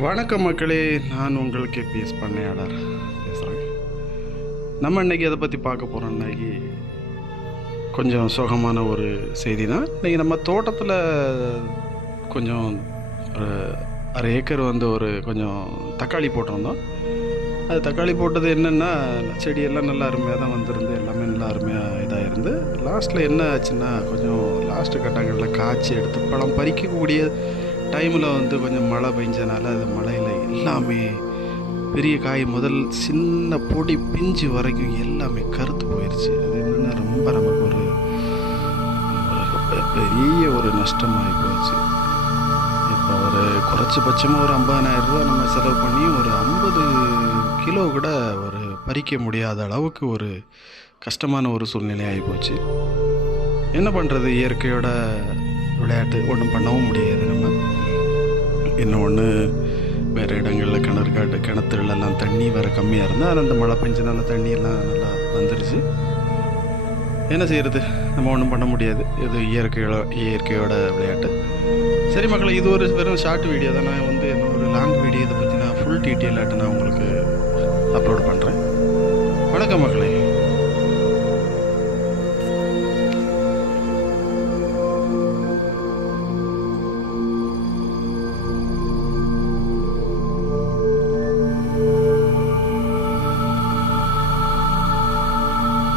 வணக்கம் மக்களே, நான் உங்கள் கேபிஎஸ் பண்ணையாளர் பேசுகிறேன். நம்ம இன்றைக்கி எதை பற்றி பார்க்க போகிறோம். இன்றைக்கி கொஞ்சம் சுகமான ஒரு செய்தி தான். இன்றைக்கி நம்ம தோட்டத்தில் கொஞ்சம் ஒரு அரை ஏக்கர் ஒரு கொஞ்சம் தக்காளி போட்டிருந்தோம். அது தக்காளி போட்டது என்னென்னா, செடியெல்லாம் நல்லா அருமையாக தான் வந்திருந்து, எல்லாமே நல்லா அருமையாக இதாக இருந்து, லாஸ்ட்டில் என்ன ஆச்சுன்னா, கொஞ்சம் லாஸ்ட்டு கட்டங்களில் காய்ச்சி எடுத்து பழம் பறிக்கக்கூடிய டைமில் கொஞ்சம் மழை பெஞ்சனால அது மழையில் எல்லாமே பெரிய காய் முதல் சின்ன பொடி பிஞ்சு வரைக்கும் எல்லாமே கருத்து போயிடுச்சு. அது என்னென்னா ரொம்ப நமக்கு ஒரு பெரிய ஒரு நஷ்டமாகி போச்சு. இப்போ குறைச்சபட்சமாக ஒரு 50,000 ரூபா நம்ம செலவு பண்ணி ஒரு 50 கிலோ கூட பறிக்க முடியாத அளவுக்கு ஒரு கஷ்டமான ஒரு சூழ்நிலை ஆகி போச்சு. என்ன பண்ணுறது, இயற்கையோட விளையாட்டு ஒன்றும் பண்ணவும் முடியாது. நம்ம இன்னொன்று வேறு இடங்களில் கிணத்துலலாம் தண்ணி வேறு கம்மியாக இருந்தால் அந்த மழை பெஞ்சனால தண்ணியெல்லாம் நல்லா வந்துருச்சு. என்ன செய்கிறது, நம்ம ஒன்றும் பண்ண முடியாது. இது இயற்கையோட விளையாட்டு. சரி மக்களை, இது ஒரு வெறும் ஷார்ட் வீடியோ தான். நான் இன்னொரு லாங் வீடியோ இதை பற்றி நான் ஃபுல் டீட்டெயிலாகிட்டு நான் உங்களுக்கு அப்லோட் பண்ணுறேன். வணக்கம் மக்களை.